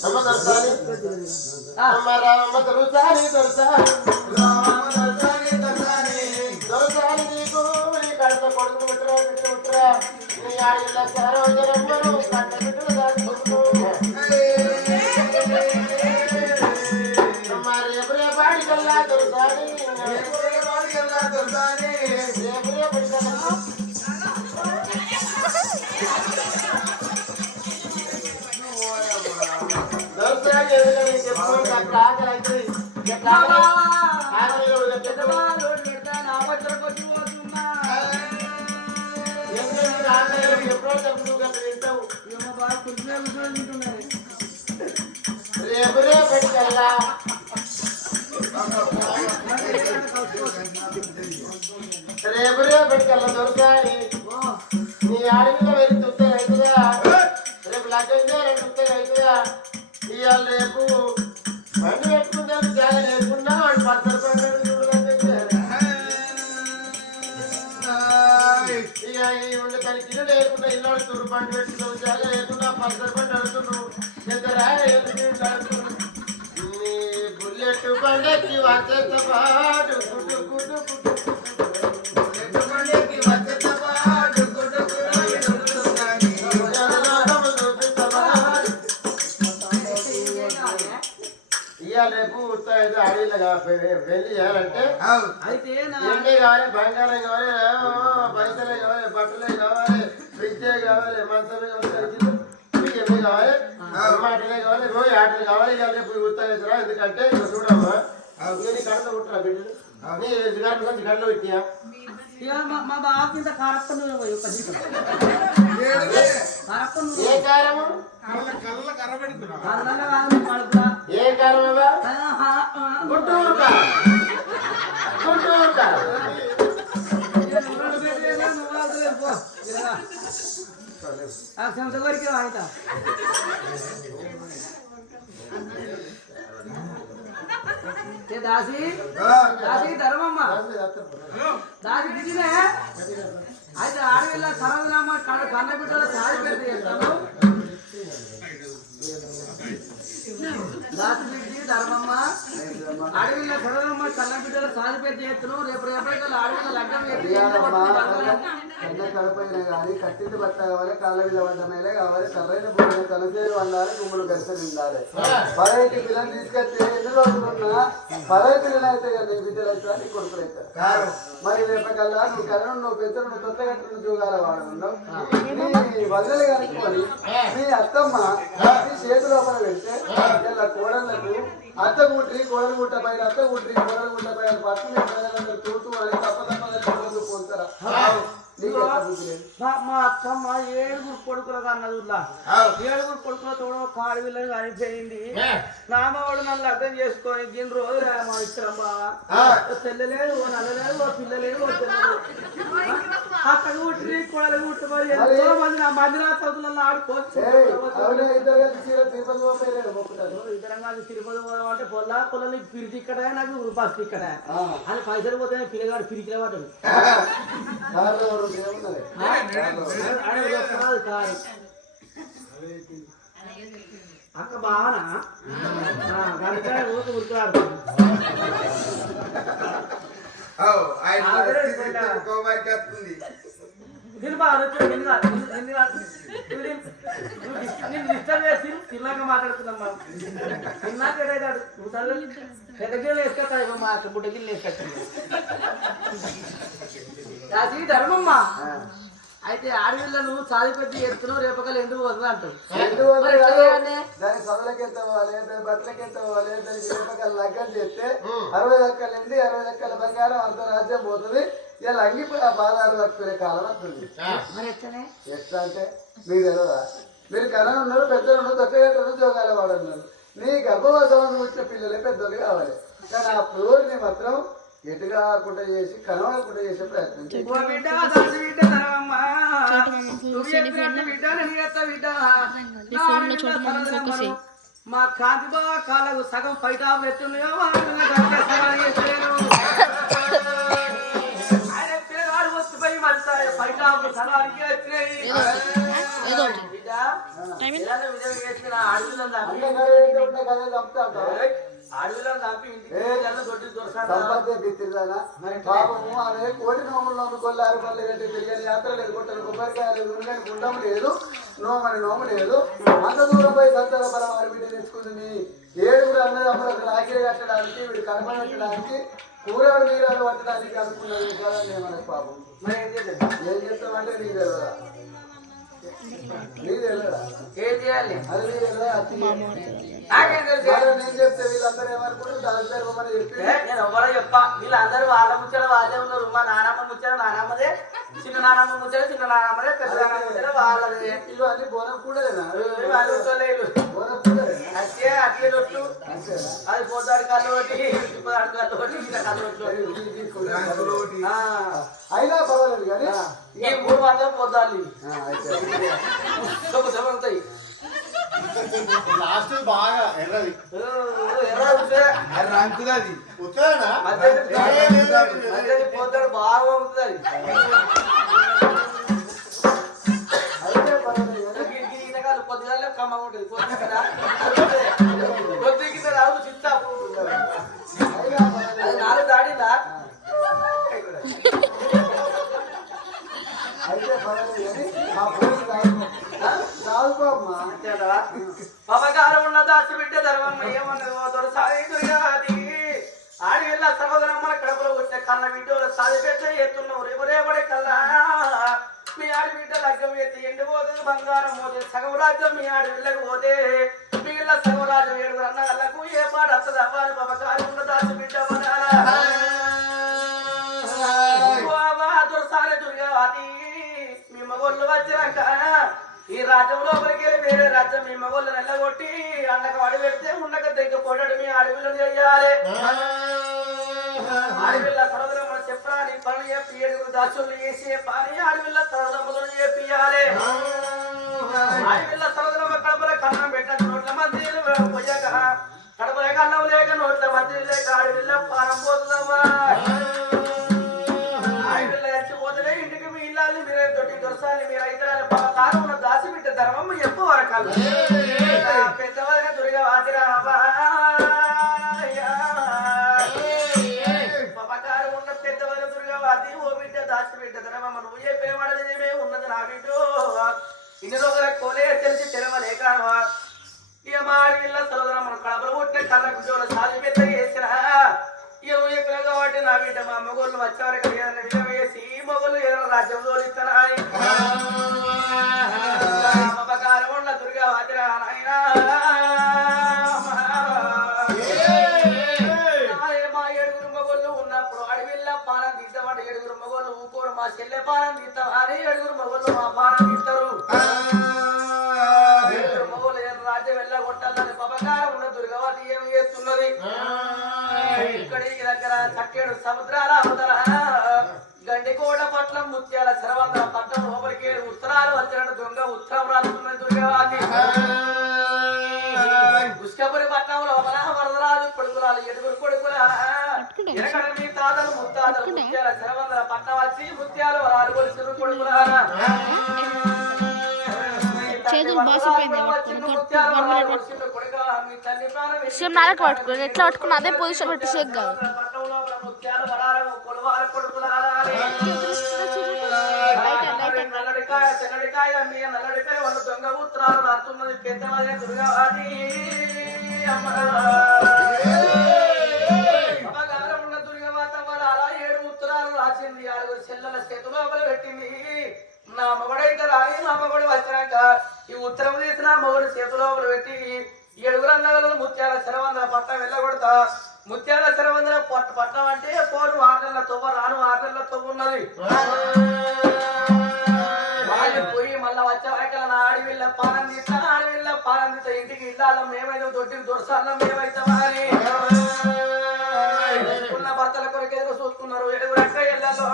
అమ్మ దొరసాని అమ్మ రామమ్మ దొరసాని దొరసాని దొరసాని నీకు నీ కడత కొడుకు ముట్టరా బిడ్డ ముట్టరా నీ ఆడిల్ల సరోజరమ్మను కన్న బిడ్డలు దాచుకుంటూ అమ్మ రేపు రేపాడి కల్లా దొరసాని రేపు రేపాడి రేపు రేపటి కల్లా దొరకాలి నీ ఆడపిల్ల వెళ్ళి తుత్తే అవుతుందా రేపు లగ్గం చేయాలి అవుతుందా ఇవాళ రేపు బండి పెట్టుకుంటే జాగ లేకున్నా వాడు ఇక ఈ తనకి ఇల్లు లేకుండా ఇల్లు అడుగుతున్నారు బండి పెట్టుకున్నావు జాగ లేకుండా పత్తర బండి అడుగుతున్నావు ఎంత రాయ బండకి వచ్చేత పాటు గుడ్డు గుడ్డు గుడ్డు బండకి వచ్చేత పాటు గుడ్డు రేపు అడవిలో పెళ్ళి చేయాలంటే అయితే ఎండే కావాలి బంగారం కావాలి పైసలే కావాలి బట్టలే కావాలి ఫ్రిడ్జే కావాలి మంచమే కావాలి ఇవన్నీ కావాలి మాటలే కావాలి ఏమో ఆటలు కావాలి ఇవాళ రేపు ఉత్తైదురా ఎందుకంటే ఇక చూడమ్మా ఇక నీ కళ్ళ కుట్టరా బిడ్డలు? నీ గంటల నుంచి కళ్ళు పెట్టియా మా- బావ కింద కారప్ప నూనె పోయి ఒక జీతం. కారప్ప నూనె. ఏ కారము? కళ్ళల్లో కాదు కడుపులా. ఏ కారమా ఆహా, ఆ, గుంటూరు కారం. గుంటూరు కారం. కొరికే. ఏ దాసి దాసి ధర్మమ్మ దాసి బిడ్డనే అయితే ఆడవిల్ల సరదనమ్మ కళ్ళ కన్న బిడ్డల సాయి పెద్ద చేస్తాను దాసి బిడ్డి ధర్మమ్మ అడవిలో సరదనమ్మ కన్న బిడ్డల సాయి పెద్ద చేస్తాను రేపు రేపటికల్లా అడవిలో లగ్గం చేసి కన్న కడపైన కానీ కట్టింది బట్ట కావాలి కాళ్ళ మీద పడ్డ మేలే కావాలి సరైన భూమిని తలసేరు వండాలి గుమ్మలు గరిసెలు ఉండాలి పదహైదు పిల్లలు తీసుకొస్తే ఎన్ని రోజులు ఉన్నా పదహైదు పిల్లలు అయితే కదా బిడ్డలు అవుతారు నీ కొడుకులు అవుతారు మరి రేపకల్లా నువ్వు కరణం నువ్వు పెద్దలు నువ్వు కొత్త కట్టిన జోగాల వాడు నీ వదిలి కనుక్కొని నీ అత్తమ్మ నీ చేతి లోపల పెడితే ఇలా కోడళ్ళకు అత్త గుట్రి కోడలు గుట్ట పైన అత్త గుట్రి కోడలు గుట్ట పైన పట్టు తూతూ అని తప్ప తప్ప పోతారా? మా మా అత్తమ్మ ఏడుగురు కొడుకుల అన్నది ఊర్లో. ఏడుగురు కొడుకుల తోడు కాడి విల్లని చనిపోయింది. నామవాడు నన్ను అర్థం చేసుకొని దీని రోజు మా ఇష్టం బాగా ఓ తెల్ల లేదు ఓ నల్ల లేదు ఓ పిల్ల లేదు ఓ తెల్ల లేదు. అక్కడ కుట్టి కొడలు కుట్టి మరి ఎంతో మంది నా ఆడుకోవచ్చు ఇద్దరు కలిసి చీర తిరుపతి పోదాం అంటే పొల్ల పొలని పిరిచి ఇక్కడ నాకు బస్ ఇక్కడ. అని పైసలు పోతే పిల్లగాడు పిరికిలే వాడు కార్లో అక్క బావనా ఉరుకులాడు తిన్నాక మాట్లాడుతున్నాం మనం. తిన్నాక ఎడైతాడు నువ్వు తల్లి. పెద్ద గిన్నెలు మా అక్క బుడ్డ గిళ్ళు వేసుకొచ్చింది అది ధర్మమ్మ. అయితే ఆడపిల్లను చాలి పెట్టి ఎత్తున్నావు రేపకలు ఎందుకు వదలు అంటావు? చేయాలి? దాని చదువులకి ఎంత పోవాలి? దాని బట్టలకి ఎంత పోవాలి? దానికి రూపాయలు లగ్గం చేస్తే అరవై లక్కలు ఎండి అరవై లక్కల బంగారం అంత రాజ్యం పోతుంది. ఇలా అంగిపోయి ఆ బాధాలు పట్టుకునే కాలం వస్తుంది. మరి ఎట్లనే? ఎట్లా అంటే మీకు తెలియదా మీరు కళ ఉన్నారు పెద్దలు ఉన్నారు దొక్కగట్టరు జోగాల వాడు ఉన్నారు నీ గర్భవాసం వచ్చిన పిల్లలే పెద్దలు కావాలి. కానీ ఆ ఫ్లోర్ని మాత్రం ఎటు కాకుండా చేసి కనవడకుండా చేసే ప్రయత్నం. మా కాంతి కాళ్ళకు సగం పైట పెట్టున్నాయో కదే కదే సంపత్తి బిత్తిరిదానా పాపము అదే కోటి నోములు అనుకోలేరు మళ్ళీ గట్టి తిరిగి యాత్ర లేదు కొట్టని కొబ్బరికాయ లేదు ఉల్లిగడ్డ గుండం లేదు నోమని నోము లేదు. అంత దూరం పోయి బలం వారి బిడ్డ తెచ్చుకుంది ఏడుగురు అన్నదమ్ములకు రాఖీలు కట్టడానికి వీడు కడప పెట్టడానికి కూరడు నీరాలు పట్టడానికి అనుకున్నది కాదని మనకు పాపం మరి ఏం చేస్తామంటే నీ తెలియదా నేను జరగమని చెప్పి వీళ్ళందరూ వాళ్ళ ముచ్చట వాళ్ళే ఉన్నారు. మా నానమ్మ ముచ్చట నానమ్మదే. చిన్న నానమ్మ ముచ్చట చిన్న నానమ్మదే. పెద్ద నానమ్మ ముచ్చట వాళ్ళదే. ఇల్లు అన్ని బోనం ఏ, వాళ్ళు అట్లే అట్లే రొట్టు. అంతేనా? అది పోతాడు కళ్ళు ఒకటి పోతాడు కళ్ళు ఒకటి అయినా పర్వాలేదు కానీ ఈ మూడు మాత్రం అయితే. అవుతాయి లాస్ట్ బాగా ఎర్రది. ఎర్ర ఉంటే రంకుదది ఉత్తరానా మధ్యలో మధ్యలో పోతాడు బాగా ఉంటుంది అది. అయితే పర్వాలేదు కానీ మా పోలీసు రాదు రాదుకో అమ్మా పవకారం ఉన్న దాచి బిడ్డ ధర్మం ఏమన్నది పోతాడు సాయి దుర్గాది ఆడి వెళ్ళ సహోదరం మన కడపలో వచ్చే కన్న బిడ్డలు సాది పెద్ద ఎత్తున్నావు రేపు రేపడే కల్లా మీ ఆడి బిడ్డ లగ్గం ఎత్తి ఎండిపోతుంది బంగారం పోతే సగం రాజ్యం మీ ఆడి వెళ్ళకు పోతే మీ ఇళ్ళ సగం రాజ్యం ఏడుగురు అన్న వాళ్ళకు ఏ పాట వస్తుంది అవ్వాలి పవకారం ఉన్న దాచి బిడ్డ దుర్సారి దుర్గావతి మీ మగోళ్ళు వచ్చినాక ఈ రాజ్యం లోపలికి వెళ్ళి వేరే రాజ్యం మీ మగోళ్ళు నెల్లగొట్టి అన్నకు అడి పెడితే ఉండక దగ్గర పోటాడు మీ అడవిలో చేయాలి. అడవిల్ల సరోదరమ్మ చెప్పాలి పనులు చెప్పి ఏడుగురు దాసులు చేసి పని అడవిల్ల సరోదరమ్మలు చేపియాలి. అడవిల్ల సరోదరమ్మ కడపల కన్నం పెట్టదు నోట్ల మందిలు పోయాక కడపల కన్నం లేక నోట్ల మందిలు లేక అడవిల్ల పారం పోతుందమ్మా దొరసాలి మీరు ఇతరాలు కారు ఉన్న దాసి బిడ్డ ధర్మం ఎక్కువ వరకాలు. పెద్దవారిన దుర్గా ఉన్న పెద్దవారి ఓ బిడ్డ దాసి బిడ్డ ధర్మమ్మ నువ్వు చెప్పిన మాట నిజమే ఉన్నది నా బిడ్డ. కోలే తెలిసి తెరవలేక ఇక మా ఆడపిల్ల సోదరం మన కడపలు పుట్టిన కళ్ళ బిడ్డలు సాధి పెద్ద చేసిన ఇక నువ్వు చెప్పిన కాబట్టి నా బిడ్డ మా మొగోళ్ళు వచ్చే రాజ్యం తోలిస్తానా అని అపకారం ఉన్న దుర్గా వాతిరా నాయనా అదే మా ఏడుగురు మగోళ్ళు ఉన్నప్పుడు అడవిల్ల పానం తీద్దామంటే ఏడుగురు మగోళ్ళు ఊకోరు మా చెల్లె పానం ముత్యాల శరవంతర పట్నం లోపలికి ఉత్తరాలు వచ్చినట్టు దొంగ ఉత్తరం రాస్తున్నది దుర్గవతి పుష్కపురి పట్నం లోపల వరదరాజు కొడుకులాలు ఎడుగురు కొడుకుల ఎనకడ మీ తాతలు ముత్తాతలు ముత్యాల శరవంతర పట్నం వచ్చి ముత్యాలు వరాలు కొలుసురు కొడుకులారా చేతులు బాసిపోయింది సేమ్ నాలుగు పట్టుకుని ఎట్లా పట్టుకున్నా అదే పొజిషన్ పెట్టి షేక్ కాదు నల్లడికాయ తెల్లడికాయ మీ నల్లడికాయ వాళ్ళ దొంగ ఉత్తరాలు రాస్తున్నది పెద్దవాళ్ళ దుర్గావాది అమ్మగారమున్న ఉన్న వారు అలా ఏడు ఉత్తరాలు రాసింది. ఆరుగురు చెల్లెల చేతిలో పెట్టింది. నా మగడైతే రాని నా మగడు వచ్చినాక ఈ ఉత్తరం తీసిన మగుడు చేతిలో పెట్టి ఏడుగురు అన్నగలను ముత్యాల శరవందన పట్టం వెళ్ళగొడతా. ముత్యాల శరవందన పట్ట పట్టం అంటే పోరు ఆరు నెలల తొవ్వ రాను ఆరు నెలల తొవ్వ ఉన్నది పెద్దాళ్ళం మేమైతే దొడ్డి దొరసాళ్ళం మేమైతావా అని ఉన్న భర్తల కొరకు ఎదురు చూస్తున్నారు ఎడుగురక్క ఎల్లలో